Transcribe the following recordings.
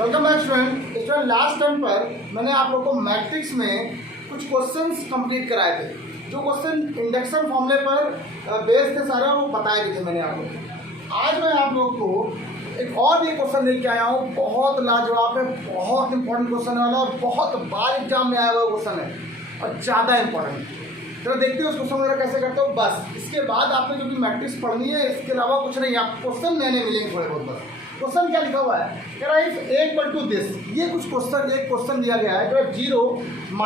Welcome back student. Last time पर मैंने आप लोग को मैट्रिक्स में कुछ क्वेश्चंस कंप्लीट कराए थे। जो क्वेश्चन इंडक्शन फॉर्मूले पर बेस्ड थे सारे, वो बताए भी थे मैंने आप लोग को। आज मैं आप लोग को एक और भी क्वेश्चन लेके आया हूँ, बहुत लाजवाब है, बहुत इंपॉर्टेंट क्वेश्चन है और बहुत बार एग्जाम में आया हुआ क्वेश्चन है और ज़्यादा इंपॉर्टेंट। चलो देखते हो उस क्वेश्चन वगैरह कैसे करते हो। बस इसके बाद आपने जो भी मैट्रिक्स पढ़नी है, इसके अलावा कुछ नहीं, आप क्वेश्चन नए मिलेंगे थोड़े बहुत। बस क्वेश्चन क्या लिखा हुआ है, कह रहा है if A equal to this. ये कुछ क्वेश्चन, एक क्वेश्चन दिया गया है जो 0 -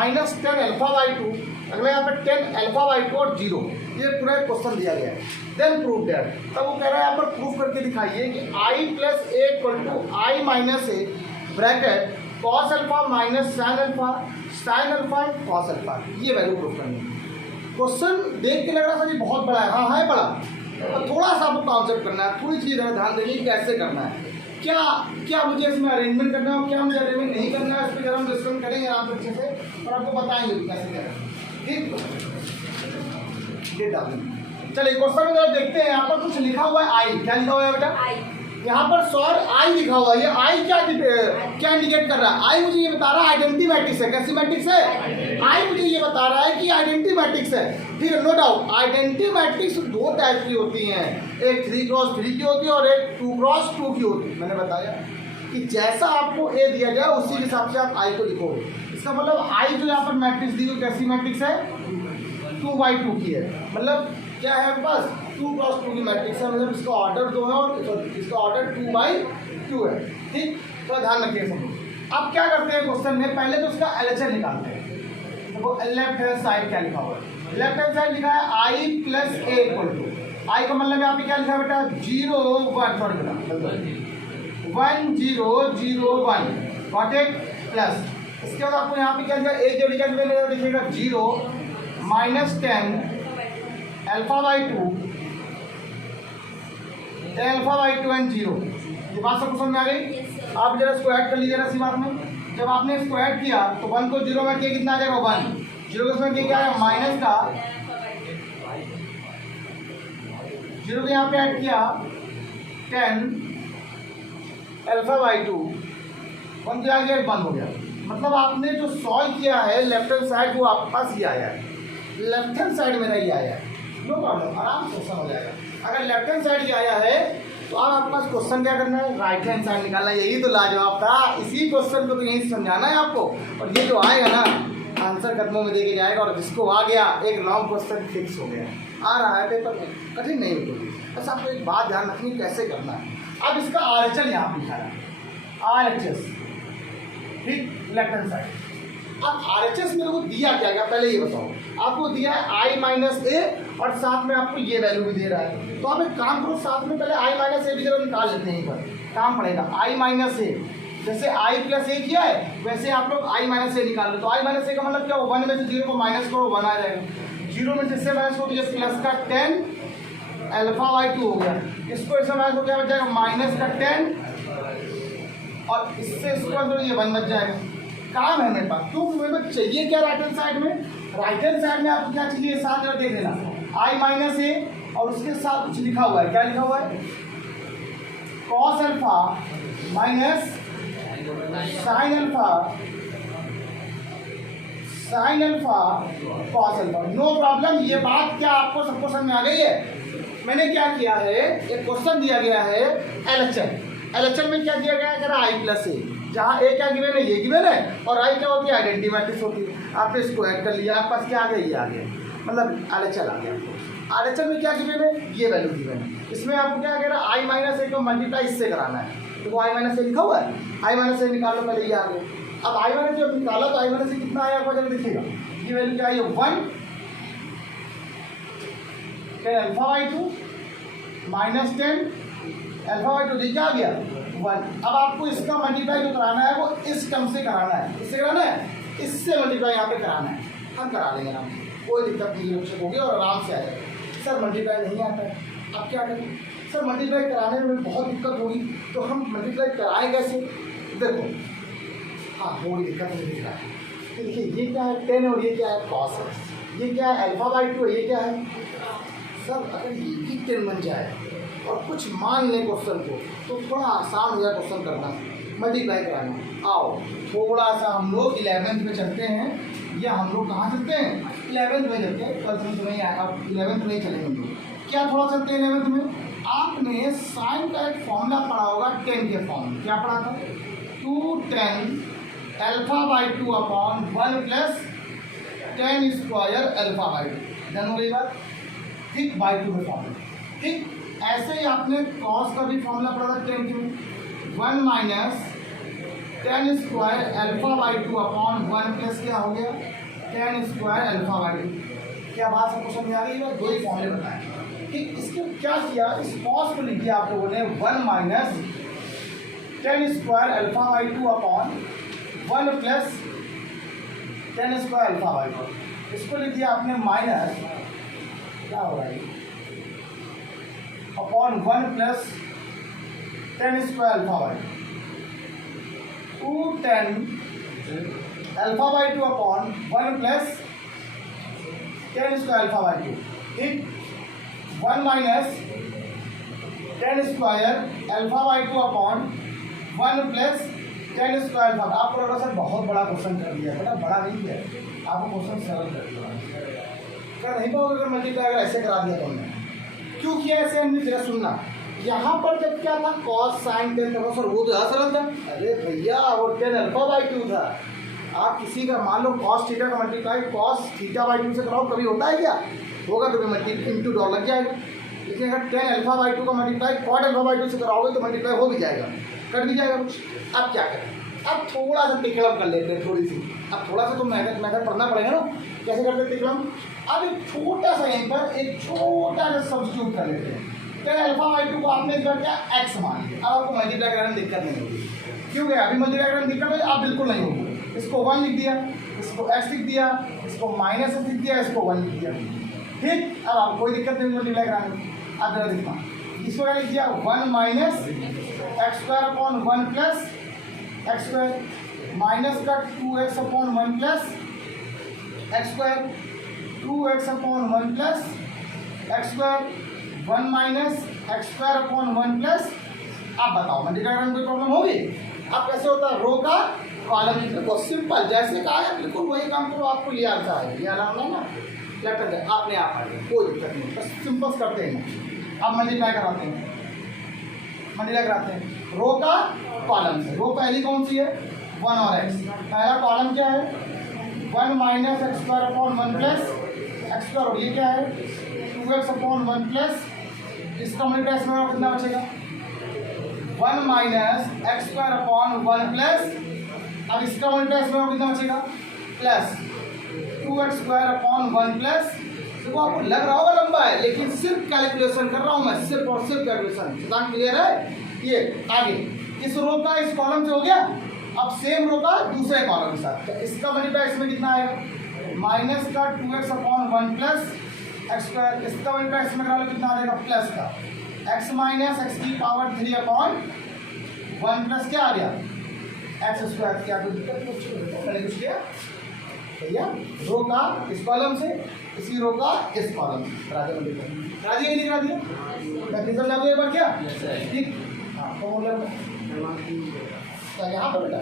10 अल्फा बाई 2, अगला यहाँ पे 10 अल्फा बाई 2 और 0, ये पूरा क्वेश्चन दिया गया है। देन प्रूव दैट, तब वो कह रहा है यहाँ पर प्रूफ करके दिखाइए कि I plus A equal to I minus A bracket cos alpha minus sine alpha, sine alpha cos alpha, ये वैल्यू प्रूफ करनी है। क्वेश्चन देख के लग रहा था जी बहुत बड़ा है, हाँ है बड़ा, और थोड़ा सा आपको कॉन्सेप्ट करना है, थोड़ी चीज़ ध्यान देनी कैसे करना है, क्या क्या मुझे इसमें अरेंजमेंट करना है और क्या मुझे अरेंजमेंट नहीं करना है। इस पर हम डिस्कस करेंगे आप अच्छे से और आपको बताएंगे कैसे करना है। ठीक, ये डाल देंगे। चलिए क्वेश्चन में जरा देखते हैं। यहाँ पर कुछ लिखा हुआ है आई, क्या लिखा हुआ है बेटा? आई। यहाँ पर सॉर आई लिखा हुआ है, ये आई क्या इंडिकेट कर रहा है? आई मुझे ये बता रहा है आइडेंटिटी मैट्रिक्स है। कैसी मैट्रिक्स है? आई मुझे ये बता रहा है कि आइडेंटिटी मैट्रिक्स है। ठीक है, नो डाउट आइडेंटिटी मैट्रिक्स दो टाइप की होती हैं, एक 3x3 की होती है और एक 2x2 की होती है। मैंने बताया कि जैसा आपको ए दिया जाए उसी के हिसाब से आप आई को लिखोगे। इसका मतलब आई जो यहाँ पर मैट्रिक्स दी हुई कैसी मैट्रिक्स है? 2x2 की है। मतलब क्या है पास 2x2 की मैट्रिक्स है, मतलब इसका ऑर्डर 2 है और इसका ऑर्डर 2x2 है। ठीक, तो ध्यान रखिए सब। अब क्या करते हैं क्वेश्चन में, पहले तो उसका एलएचएस निकालते हैं। देखो लेफ्ट हैंड साइड क्या लिखा हुआ है, लेफ्ट हैंड साइड लिखा है आई प्लस ए इक्वल टू, आई का मतलब यहाँ पे क्या लिखा है बेटा? 0 1, सॉरी बेटा 1 0 0 1 गॉट इट प्लस। इसके बाद आपको यहाँ पे क्या लिखा है? ए जो लिखा है लिखिएगा 0 - 10 alpha by 2 alpha by 2 and 0। ये बात सबको समझ में आ गई? आप जरा इसको ऐड कर लीजिए इसी बात में। जब आपने इसको ऐड किया तो 1 को 0 में किया कितना आ जाएगा? 1। 0 को इसमें क्या आएगा? माइनस का 0 को यहाँ पे ऐड किया 10 अल्फा बाई 2, 1 के आगे 1 हो गया। मतलब आपने जो सॉल्व किया है लेफ्ट हैंड साइड वो आपके पास ही आया है, लेफ्ट हैंड साइड मेरा ही आया है। नो प्रॉब्लम, आराम से समझ जाएगा। अगर लेफ्ट हैंड साइड ये आया है तो अब आपके पास क्वेश्चन क्या करना है? राइट हैंड साइड निकालना है। यही तो लाजवाब था, इसी क्वेश्चन को तो यही समझाना है आपको। और ये जो आएगा ना आंसर कदमों में देके जाएगा और जिसको आ गया एक लॉन्ग क्वेश्चन फिक्स हो गया, आ रहा है पेपर में, कठिन नहीं होगी। बस आपको एक बात ध्यान रखनी कैसे करना है। अब इसका RHS यहाँ पे लिखा है, RHS, ठीक, लेफ्ट हैंड साइड। अब RHS मेरे को दिया क्या क्या पहले ये बताओ। आपको दिया है आई माइनस ए और साथ में आपको ये वैल्यू भी दे रहा है। तो आप एक काम करो, साथ में पहले आई माइनस ए भी जरूर निकाल लेते हैं, पर काम पड़ेगा। आई माइनस ए, जैसे आई प्लस ए किया है वैसे आप लोग आई माइनस ए निकाल लो। तो आई माइनस ए का मतलब क्या हो? 1 में से 0 को माइनस करो 1 आ जाएगा। 0 में जिससे माइनस हो तो ये प्लस का 10 अल्फा बाई 2 हो गया। इसको इससे माइनस हो क्या बच जाएगा? माइनस का 10 और इससे इसको ये 1 बच जाएगा। काम है मेरे पास, क्योंकि मेरे को चाहिए क्या राइट हैंड साइड में? राइट हैंड साइड में आपको क्या चाहिए? साथ जरा देख लेना, आई माइनस ए और उसके साथ कुछ लिखा हुआ है। क्या लिखा हुआ है? Cos alpha minus sine alpha, sine alpha cos alpha. No problem, ये बात क्या आपको सबको समझ में आ गई है? मैंने क्या किया है, एक क्वेश्चन दिया गया है एलएचएस में क्या दिया गया है? जरा आई प्लस ए, जहाँ ए क्या गिवन है? ये गिवन है, और आई क्या होती है? आइडेंटिटी मैट्रिक्स होती है। आपने इसको ऐड कर लिया, आपके पास क्या आ गया? ये आ गया, मतलब RHS आ गया। RHS में क्या गिवन है? ये वैल्यू गिवन है। इसमें आपको क्या कह रहा है? आई माइनस ए को मल्टीप्लाई इससे कराना है। तो वो आई माइनस ए लिखा हुआ है, आई माइनस ए निकालो, पहले ये आ गया। अब आई माइनस जब निकाला तो आई माइनस ए कितना आया आपको जब देखिएगा, ये वैल्यू क्या है? 1 10 alpha by 2 minus 10 alpha by 2, क्या आ गया? 1। अब आपको इसका मल्टीप्लाई जो कराना है वो इस टर्म से कराना है। इससे कराना है, इससे मल्टीप्लाई यहाँ पे कराना है। हम करा लेंगे आराम से, कोई दिक्कत नहीं है, होगी और आराम से आएगा। सर मल्टीप्लाई नहीं आता है, अब क्या करें? सर मल्टीप्लाई कराने में बहुत दिक्कत होगी, तो हम मल्टीप्लाई कराएं कैसे? देखो, हाँ थोड़ी दिक्कत नहीं दिख रहा है। देखिए ये क्या है? 10 और ये क्या है? कॉस है। ये क्या है? अल्फा बाई 2, ये क्या है? सर अगर ये भी 10 बन जाए और कुछ मान लें क्वेश्चन को, तो थोड़ा आसान हो जाए क्वेश्चन करना, मल्टीप्लाई कराना। आओ थोड़ा सा हम लोग 11th में चलते हैं, या हम लोग कहाँ चलते हैं, 11th में चलते हैं। 12th में तो नहीं आया, अब 11th में ही चलेंगे हम लोग। क्या थोड़ा चलते हैं 11th में? आपने साइन का एक फॉर्मूला पढ़ा होगा 10 के फॉर्म में। क्या पढ़ा था? 2tan α/2 upon 1 plus tan square α/2। Done हो गई बात? ठीक, बाई 2 के फॉर्म में। ठीक, ऐसे ही आपने कॉस का भी फॉर्मूला पढ़ा था 10 के, 1 minus tan square α/2 upon 1 plus क्या हो गया, tan स्क्वायर α/2। क्या बात सबको समझ आ गई है? दो ही फॉर्मूले बताए। ठीक, इसको क्या किया, इस कॉस को लिख दिया आप लोगों ने 1 minus tan square α/2 upon 1 plus tan square α/2। इसको लिख दिया आपने माइनस, क्या हो रहा है, upon 1 plus tan square α/2। 2tan α/2 upon 1 plus tan square α/2। ठीक, 1 minus tan square α/2 upon 1 plus tan square α। आपको लग रहा सर बहुत बड़ा क्वेश्चन कर दिया, बेटा बड़ा नहीं किया, आपको क्वेश्चन सरल कर दिया। कर नहीं पाओगे अगर मल्टीप्लाई अगर ऐसे करा दिया तो हमने। क्यों किया ऐसे हमने, जरा सुनना। यहाँ पर जब क्या था, कॉस साइन टेन था सर, वो तो ज़्यादा सरल था। अरे भैया वो tan α/2 था। आप किसी का मान लो कॉस थीटा का मल्टीप्लाई कॉस थीटा/2 से कराओ, कभी होता है क्या? होगा कभी, मल्टीप्लाई इंटू डॉट लग जाएगा। लेकिन अगर tan α/2 का मल्टीप्लाई cot α/2 से कराओगे तो मल्टीप्लाई हो भी जाएगा, कर भी जाएगा कुछ। अब क्या करें, अब थोड़ा सा तिकड़म कर लेते हैं, थोड़ी सी। अब थोड़ा सा तो मेहनत पढ़ना पड़ेगा ना, कैसे करते हैं तिकड़म। अब एक छोटा सा यहीं पर एक छोटा सा सब्स्टिट्यूट कर लेते हैं। tan α/2 को आपने इस बार क्या x मान लिया। अब आपको मल्टीप्लाई करने में दिक्कत नहीं होगी, क्योंकि अभी मल्टीप्लाई करने में दिक्कत है, आप बिल्कुल नहीं होगी। इसको 1 लिख दिया, इसको x लिख दिया, इसको माइनस लिख दिया, इसको 1 लिख दिया। ठीक, अब आपको कोई दिक्कत नहीं मल्टीप्लाई कराने में। अब जरा देखना, इसको क्या लिख दिया, 1 minus x square upon 1 plus x square, minus का 2x upon 1 plus x square, 2x upon 1 plus x square, 1 minus x square upon 1 plus. आप बताओ मल्टीप्लाई करने में कोई प्रॉब्लम होगी? अब कैसे होता है, रो का कॉलम लिखो, सिंपल जैसे कहा है बिल्कुल वही काम करो, आपको ये आंसर है। ये आराम है ना, लेफ्ट हैंड आपने आप आ गया, कोई दिक्कत नहीं, बस सिंपल करते हैं। अब मल्टीप्लाई कराते हैं, मल्टीप्लाई कराते हैं रो का कॉलम से। रो पहली कौन सी है, 1 और x। पहला कॉलम क्या है, 1 minus x square upon 1 plus x square, और ये क्या है 2x अपॉन 1 प्लस, इसका मल्टीप्लाई में कितना बचेगा, 1 minus x square upon 1 plus, अब इसका मल्टीप्लाई में कितना बचेगा, plus 2x square upon 1 plus. देखो आपको लग रहा होगा लंबा है, लेकिन सिर्फ कैलकुलेशन कर रहा हूँ मैं, सिर्फ और सिर्फ कैलकुलेशन। सिद्धांत क्लियर है? ये आगे इस रो का इस कॉलम से हो गया, अब सेम रो का दूसरे कॉलम के साथ, तो इसका मल्टीप्लाई इसमें कितना आएगा, माइनस का 2x upon 1 plus x square, इसका मल्टीप्लाई इसमें करा लो कितना आ जाएगा, प्लस का x माइनस एक्स की पावर 3 अपॉन 1 प्लस क्या आ गया, एक्स स्क्वायर। क्या कोई दिक्कत मैंने कुछ किया भैया, रो का इस कॉलम से, इसी रो का इस कॉलम से करा दिया कि नहीं करा दिया? मैकेनिज्म लागू एक बार क्या, ठीक। हाँ फॉर्मूला क्या यहाँ पर बेटा,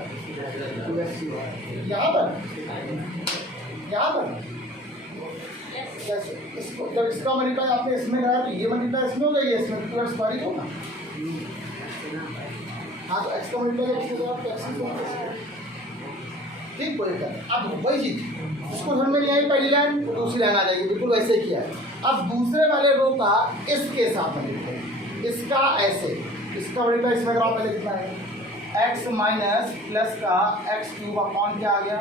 यहाँ पर कैसे, इसको जब इसका मल्टीप्लाई आपने इसमें कराया तो ये मल्टीप्लाई इसमें हो गया, ये इसमें 2x स्क्वायर होगा। हाँ तो x का मल्टीप्लाई इसके साथ x, ठीक बोलेगा। अब वही चीज इसको समझ में नहीं आई, पहली लाइन तो दूसरी लाइन आ जाएगी, बिल्कुल वैसे ही किया है। अब दूसरे वाले रो का इसके साथ मल्टीप्लाई, इसका ऐसे, इसका मल्टीप्लाई इसमें कराओ, पहले कितना है x माइनस प्लस का x क्यूब अपॉन क्या आ गया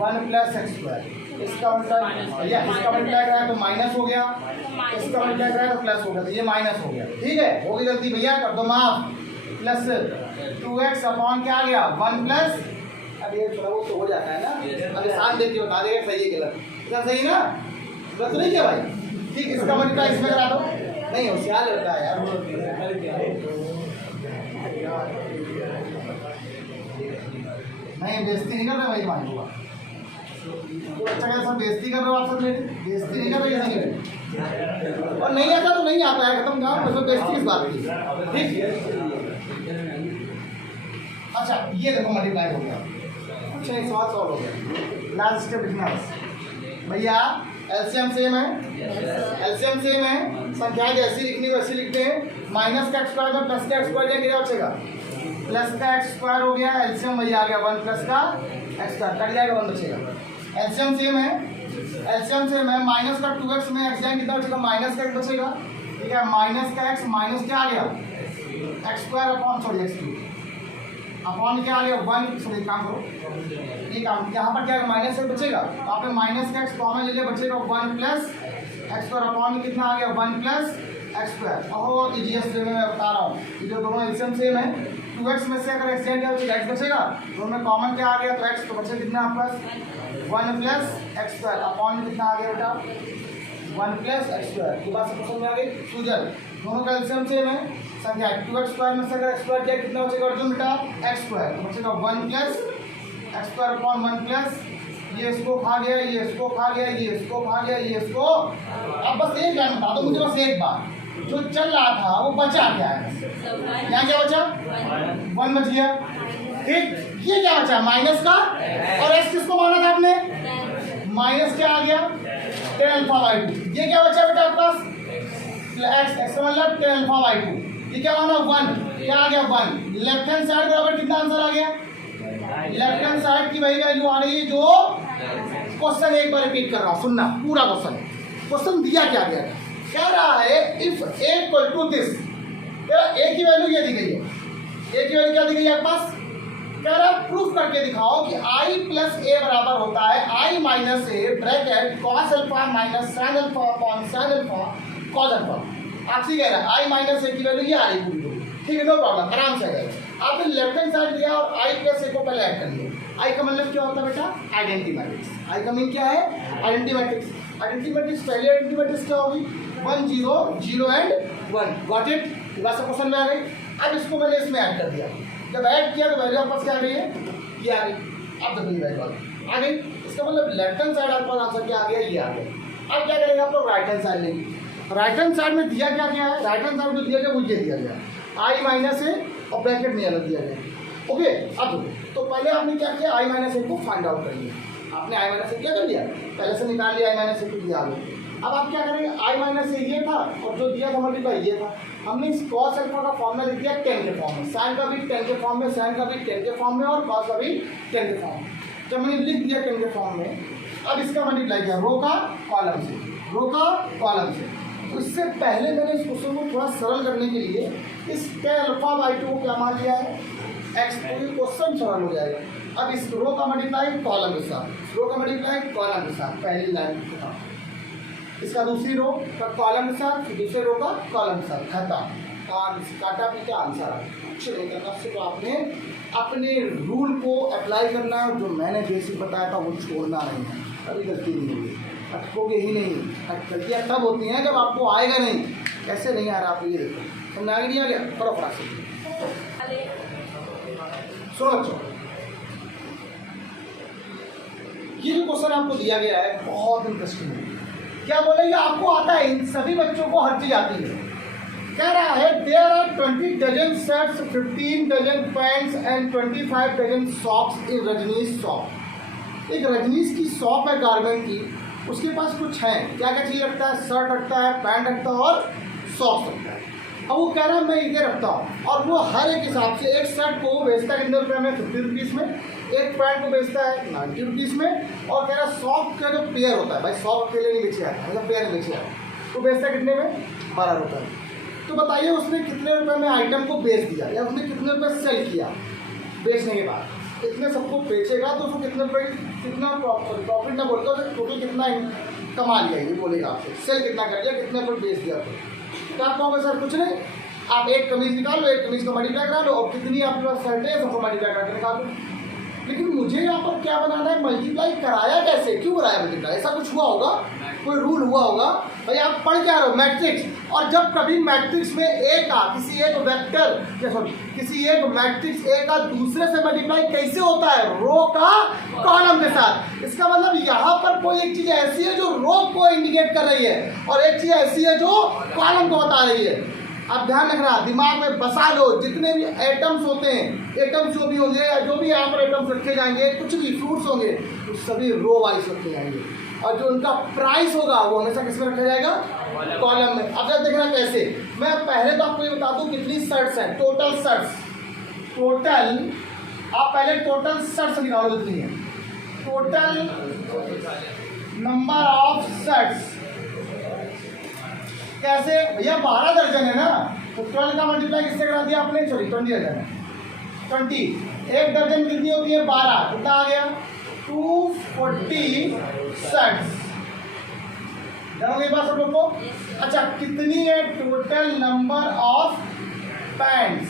1 प्लस एक्स स्क्वायर। इसका मल्टीप्लाई या इसका मल्टीप्लाई कराया तो माइनस हो गया, इसका मल्टीप्लाई कराया तो प्लस हो गया, तो ये माइनस हो गया, ठीक है। हो गई गलती भैया, कर दो माफ। प्लस 2x अपॉन क्या आ गया 1 प्लस, अब ये थोड़ा वो तो हो जाता है ना, अब साथ देख के बता देगा सही है गलत, क्या सही ना, गलत नहीं क्या भाई, ठीक। इसका मल्टीप्लाई इसमें करा दो, नहीं होशियार लड़का है यार, नहीं बेइज्जती नहीं कर रहे भाई, मानूंगा तो अच्छा कैसा बेइज्जती कर रहे हो आप सब मेरी? बेइज्जती नहीं कर रहे किसी की, और नहीं आता तो नहीं आता है, खत्म काम। मतलब बेइज्जती किस बात की? ठीक। अच्छा ये देखो मल्टीप्लाई हो गया। अच्छा ये सवाल सॉल्व हो गया। लास्ट स्टेप लिखना भैया, एलसीएम सेम है, एलसीएम सेम है, संख्याएं जैसी लिखनी वैसी लिखते हैं। माइनस का एक्स स्क्वायर में प्लस का एक्स स्क्वायर क्या बचेगा? प्लस का एक्स स्क्वायर हो गया, एलसीएम वही आ गया 1 प्लस का एक्स स्क्वायर, कट जाएगा 1 बचेगा। एलसीएम सेम है, एलसीएम सेम है। माइनस का 2x में एक्स जाएंगे कितना बचेगा? माइनस का एक्स बचेगा, ठीक है। माइनस का एक्स माइनस क्या आ गया? X square upon sorry x cube upon क्या आ गया? 1। सॉरी काम करो, ये काम यहाँ पर क्या है? माइनस से बचेगा, तो आप माइनस का एक्स कॉमन ले लिया, बचेगा 1 प्लस एक्स स्क्वायर अपॉन में कितना आ गया? 1 प्लस एक्स स्क्वायर। बहुत इजीएस्ट वे में मैं बता रहा हूँ, ये जो दोनों एलसीएम सेम है। 2x में से अगर एक्स जाएगा बचेगा, एक्स बचेगा, दोनों में कॉमन क्या आ गया? तो एक्स, तो बचे कितना आपके पास? 1 प्लस एक्स स्क्वायर अपॉन में कितना आ गया बेटा? 1 प्लस एक्स स्क्वायर। ये बात समझ में आ गई? सूझल, दोनों का एलसीएम सेम है। संख्या 2x स्क्वायर में से अगर एक्स स्क्वायर जाए कितना बचेगा अर्जुन बेटा? एक्स स्क्वायर, तो बचेगा 1 plus x square upon 1 plus, ये इसको खा गया, ये इसको खा गया, ये इसको खा गया, ये इसको। अब बस एक लाइन बता दो मुझे, बस एक बार, जो चल रहा था वो बचा क्या है? यहाँ क्या बचा? 1 बच गया, ठीक। ये क्या बचा? माइनस का, और एक्स किसको माना था आपने? माइनस क्या आ गया? tan alpha by 2। ये क्या बचा बेटा आपके पास? एक्स का मतलब tan अल्फा बाई 2। ये क्या माना? 1, क्या आ गया? 1। लेफ्ट हैंड साइड बराबर कितना आंसर आ गया? लेफ्ट हैंड साइड की वही वैल्यू आ रही है जो क्वेश्चन, एक बार रिपीट कर रहा हूं, सुनना पूरा क्वेश्चन। क्वेश्चन दिया क्या गया? कह रहा है if a equal to this, a की वैल्यू ये दी गई है, a की वैल्यू क्या दी गई है आपके पास? कह रहा है प्रूफ करके दिखाओ कि i प्लस a बराबर होता है i minus a bracket cos alpha minus sine alpha upon sine alpha cos alpha. आपसे कह रहा है i माइनस a की वैल्यू ये आ रही पूरी, ठीक है, नो प्रॉब्लम, आराम से आएगा। आपने लेफ्ट हैंड साइड दिया और i प्लस a को पहले ऐड कर लिया। i का मतलब क्या होता है बेटा? Identity matrix. i का मीन क्या है? Identity matrix. आइडेंटिटी मैट्रिक्स पहले आइडेंटिटी मैट्रिक्स क्या होगी? 1 0 0 एंड 1। Got it? ये बात सब क्वेश्चन में आ गई। अब इसको मैंने इसमें ऐड कर दिया, जब ऐड किया तो वैल्यू आपके पास क्या आ गई है? ये आ गई। अब देखो ये वैल्यू आ गई, इसका मतलब लेफ्ट हैंड साइड आपके पास आंसर क्या आ गया? ये आ गया। अब क्या करेंगे आप लोग? राइट हैंड साइड लेंगे। राइट हैंड साइड में दिया क्या क्या है? राइट हैंड साइड में दिया गया वो ये दिया गया, i माइनस ए और ब्रैकेट में अलग दिया गया। ओके, अब तो पहले आपने क्या किया? i माइनस ए को फाइंड आउट कर लिया। आपने i माइनस ए क्या कर लिया? पहले से निकाल लिया, i माइनस ए को दिया आगे। अब आप क्या करेंगे? i माइनस ए ये था और जो दिया था मल्टीप्लाई ये था। हमने इस कॉस अल्फा का फॉर्मूला लिख दिया 10 के फॉर्म में, साइन का भी 10 के फॉर्म में, साइन का भी 10 के फॉर्म में और कॉस का भी 10 के फॉर्म में। जब मैंने लिख दिया 10 के फॉर्म में, अब इसका मल्टीप्लाई किया रो का कॉलम से, रो का कॉलम से। तो इससे पहले मैंने इस क्वेश्चन को थोड़ा सरल करने के लिए इस tan अल्फा बाई 2 को क्या मान लिया है? x, तो ये क्वेश्चन सरल हो जाएगा। अब इस रो का मल्टीप्लाई कॉलम के साथ, रो का मल्टीप्लाई कॉलम के साथ, पहली लाइन के साथ, इसका दूसरी रो का कॉलम के साथ, फिर दूसरे रो का कॉलम के साथ, खत्म। काटा पीटा आंसर आ गया। कुछ नहीं करना, सिर्फ आपने अपने रूल को अप्लाई करना है, जो मैंने बेसिक बताया था वो छोड़ना नहीं है। अभी गलती नहीं होगी, अटकोगे ही नहीं। गलतियाँ तब होती हैं जब आपको आएगा नहीं। कैसे नहीं आ रहा आपको? ये देखो, तुमने आगे नहीं आ गया, करो फटाक से। सुनो बच्चों, ये जो क्वेश्चन आपको दिया गया है बहुत इंटरेस्टिंग है। क्या बोलेंगे? आपको आता है, इन सभी बच्चों को हर चीज आती है। कह रहा है there are 20 dozen shirts, 15 dozen pants and 25 dozen socks in Rajneesh shop. एक रजनीश की शॉप है गारमेंट की, उसके पास कुछ है, क्या क्या चीज़ रखता है? शर्ट रखता है, पैंट रखता है और सॉक्स रखता है। अब वो कह रहा है मैं इधर रखता हूँ, और वो हर एक हिसाब से एक शर्ट को बेचता है कितने रुपये में? 50 रुपीज़ में। एक पैंट को बेचता है 90 रुपीज़ में। और कह रहा है सॉक्स का जो पेयर होता है, भाई सॉक्स अकेले नहीं बेचे जाता है, मतलब पेयर बेचे जाता है, वो बेचता है कितने में? 12 रुपये। तो बताइए उसने कितने रुपये में आइटम को बेच दिया, या उसने कितने रुपये सेल किया बेचने के बाद? इतने सबको बेचेगा तो उसको कितने रुपये, कितना प्रॉफिट ना बोलता, तो टोटल कितना कमा लिया ये बोलेगा आपसे, सेल कितना कर लिया, कितने पर बेच दिया। तो आप कहोगे सर कुछ नहीं, आप एक कमीज निकाल लो, एक कमीज का मल्टीप्लाई करा लो, और कितनी आपके पास शर्ट है सबको मल्टीप्लाई करके निकाल लो। लेकिन मुझे यहाँ पर क्या बनाना है? मल्टीप्लाई कराया कैसे? क्यों कराया मल्टीप्लाई? ऐसा कुछ हुआ होगा? कोई रूल हुआ होगा भाई, आप पढ़ क्या रहे हो मैट्रिक्स, और जब कभी मैट्रिक्स में ए का किसी एक वेक्टर या सॉरी किसी एक मैट्रिक्स ए का दूसरे से मल्टीप्लाई कैसे होता है, रो का कॉलम के साथ। इसका मतलब यहाँ पर कोई एक चीज ऐसी है जो रो को इंडिकेट कर रही है और एक चीज ऐसी है जो कॉलम को बता रही है। आप ध्यान रखना, दिमाग में बसा लो, जितने भी एटम्स होते हैं, एटम्स जो भी होंगे या जो भी यहाँ पर एटम्स रखे जाएंगे, कुछ भी फ्रूट्स होंगे तो सभी रो वाइज रखे जाएंगे, और जो उनका प्राइस होगा वो हमेशा किस में रखा जाएगा, कॉलम में। अब जब देखना कैसे, मैं पहले तो आपको ये बता दूं कितनी शर्ट्स हैं, टोटल शर्ट्स, टोटल आप पहले टोटल शर्ट्स निकालो कितनी है, टोटल नंबर ऑफ शर्ट्स। कैसे भैया, 12 दर्जन है ना, तो 12 का मल्टीप्लाई किससे करा दिया आपने, सॉरी 20 दर्जन है, 20 एक दर्जन कितनी होती है, 12, कितना आ गया 240 शर्ट्स। जाओगे बात सब लोग को। अच्छा, कितनी है टोटल नंबर ऑफ पैंट्स,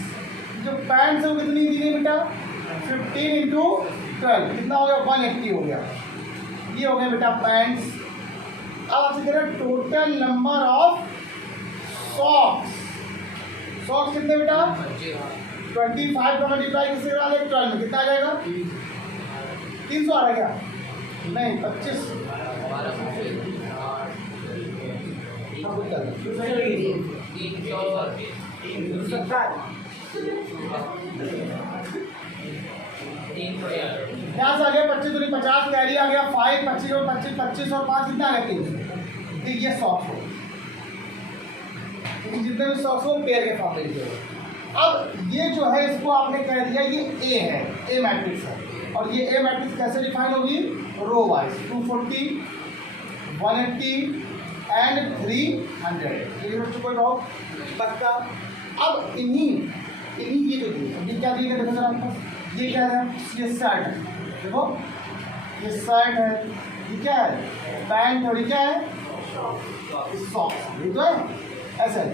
जो पैंट्स है वो कितनी दी है बेटा, 15 इंटू 12 कितना हो गया, 180 हो गया, ये हो गया बेटा पैंट्स। अब आपसे कह रहे हैं total number of socks, socks कितने बेटा, 25 का मल्टीप्लाई किससे करा दें, 12 में कितना आ जाएगा, 300 आ रहा है क्या, नहीं 25 यहाँ से आ गया 25 दूनी 50, कैरी आ गया 5, 25 और 25, 25 और 5 कितना आ गया 300। ठीक, ये सॉक्स हो, जितने भी सॉक्स हो पेयर के फॉर्म में लिखे। अब ये जो है इसको आपने कह दिया ये ए है, ए मैट्रिक्स है, और ये ए मैट्रिक्स कैसे डिफाइन होगी, रो वाइज 240, 180 एंड 300। कोई डाउट पक्का। अब इन्हीं ये जो ये क्या दिए गए, देखो जरा आपको, ये क्या है, ये शर्ट है, देखो ये शर्ट है, ये क्या है, पैंट, और ये क्या है, सॉक्स, ये तो है ऐसा है।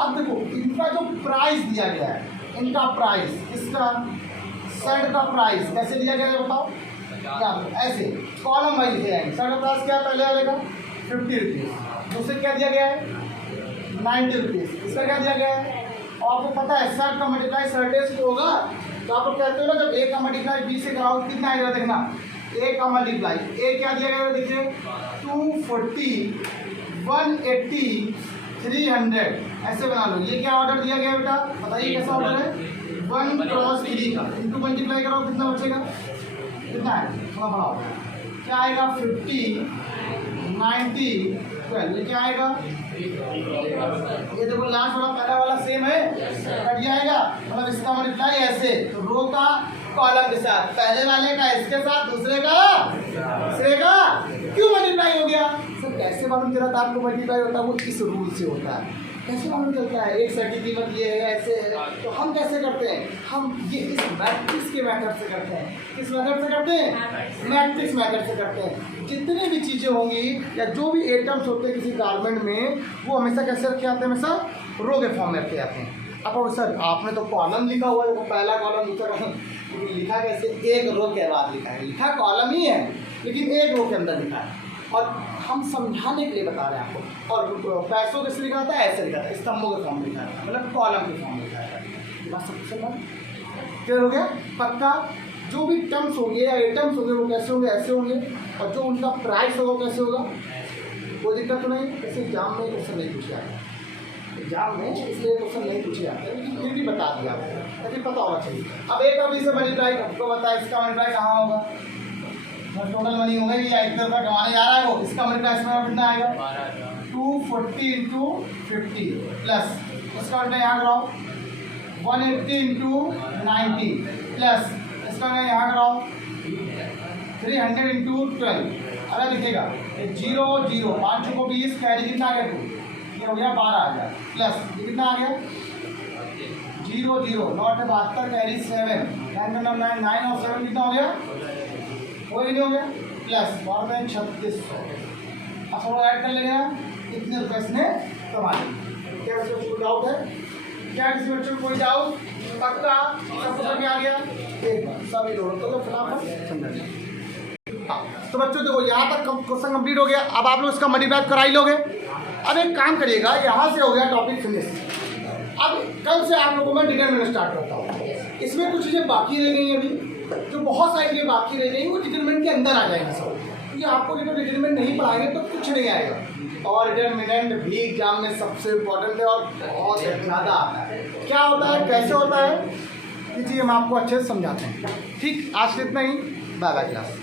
अब देखो इनका जो प्राइस दिया गया है, इनका प्राइस, इसका शर्ट का प्राइस कैसे दिया गया है बताओ, क्या ऐसे कॉलम वाइज लिखे जाएंगे। शर्ट का प्राइस क्या पहले आएगा 50 रुपीज़, दूसरे क्या दिया गया है 90 रुपीज़, इसका क्या दिया गया है, और आपको पता है शर्ट का मल्टीप्लाई शर्टेज को होगा, तो आप लोग कहते हो ना जब ए का मल्टीप्लाई बी से कराओ कितना आएगा, देखना ए का मल्टीप्लाई, ए क्या दिया गया देखिए 240, 180, 300 ऐसे बना लो। ये क्या ऑर्डर दिया गया बेटा, बताइए कैसा ऑर्डर है, 1 क्रॉस 3 का, इंटू मल्टीप्लाई करो कितना बचेगा, कितना है थोड़ा बढ़ाओ, क्या आएगा 50, 90, 12, ये क्या आएगा, ये देखो लास्ट वाला पहला वाला सेम है, कट जाएगा, मतलब इसका मल्टीप्लाई ऐसे, तो रो का कॉलम के साथ, पहले वाले का इसके साथ, दूसरे का क्यों मल्टीप्लाई हो गया। सर कैसे मालूम चला था आपको मल्टीप्लाई होता है, वो किस रूल से होता है, कैसे मालूम चलता है, एक सेट की कीमत ये है ऐसे है, तो हम कैसे करते हैं, हम ये इस मैट्रिक्स के मेथड से करते हैं। किस मेथड से करते हैं, मैट्रिक्स मेथड से करते हैं। जितनी भी चीज़ें होंगी या जो भी एटम्स होते हैं किसी गारमेंट में, वो हमेशा कैसे रखे जाते हैं, हमेशा रो के फॉर्म में रखे जाते हैं। अब सर आपने तो कॉलम लिखा हुआ है, पहला कॉलम दूसरा कॉलम, लिखा कैसे, एक रो के बाद लिखा है, लिखा कॉलम ही है लेकिन एक रो के अंदर लिखा है, और हम समझाने के लिए बता रहे हैं आपको। और पैसों कैसे लिखा था, ऐसे लिखा था, स्तंभों के फॉर्म लिखा था, मतलब कॉलम के फॉर्म लिखा है। बात सबसे क्लियर हो गया पक्का। जो भी टर्म्स होंगे या एटम्स होंगे वो कैसे होंगे, ऐसे होंगे, और जो उनका प्राइस होगा कैसे होगा, कोई दिक्कत तो नहीं। ऐसे एग्जाम में क्वेश्चन नहीं पूछे जाते, एग्जाम में इसलिए क्वेश्चन नहीं पूछे जाते, लेकिन फिर भी बता दिया आपको, ताकि पता होना चाहिए। अब एक अभी से मल्टीप्लाई आपको बता, इसका मल्टीप्लाई कहाँ होगा, टोटल मनी होगा या इधर का कमाने जा रहा है वो, इसका मल्टीप्लाई इसमें कितना आएगा 240 इंटू 50 प्लस इसका मल्टीप्लाई यहाँ कराओ 180 इंटू 90 प्लस इसका मैं यहाँ कराओ 300 इंटू 12। अगर लिखेगा 0 0 5 को 20 कैरी कितना आ गया 2, ये हो गया 12,000 प्लस ये कितना आ गया 0 0 नॉट 72 कैरी 7 9 और 7 कितना हो गया, वो नहीं हो गया प्लस 3600। अब थोड़ा ऐड कर लेंगे कितने रुपये इसने कमा लिए। क्या बच्चों को डाउट है, क्या किसी बच्चों को कोई डाउट, पक्का सब समझ में आ गया, एक बार सभी लोगों को फटाफट समझ हाँ, तो बच्चों देखो यहाँ तक क्वेश्चन कंप्लीट हो गया। अब आप लोग इसका मल्टीप्लाई करा ही लोगे। अब एक काम करिएगा, यहाँ से हो गया टॉपिक फिनिश। अब कल से आप लोगों को मैं डिटरमिनेंट स्टार्ट करता हूँ। इसमें कुछ चीज़ें बाकी रह गई हैं, अभी जो बहुत सारी चीज़ें बाकी रह गई वो डिटरमिनेंट के अंदर आ जाएंगे सब, क्योंकि आपको जब डिटरमिनेंट नहीं पढ़ाएंगे तो कुछ नहीं आएगा। और डिटरमिनेंट भी एग्जाम में सबसे इम्पोर्टेंट है और बहुत ज़्यादा आता है। क्या होता है, कैसे होता है, ये चीज़ हम आपको अच्छे से समझाते हैं। ठीक, आज से इतना ही। Bye bye class.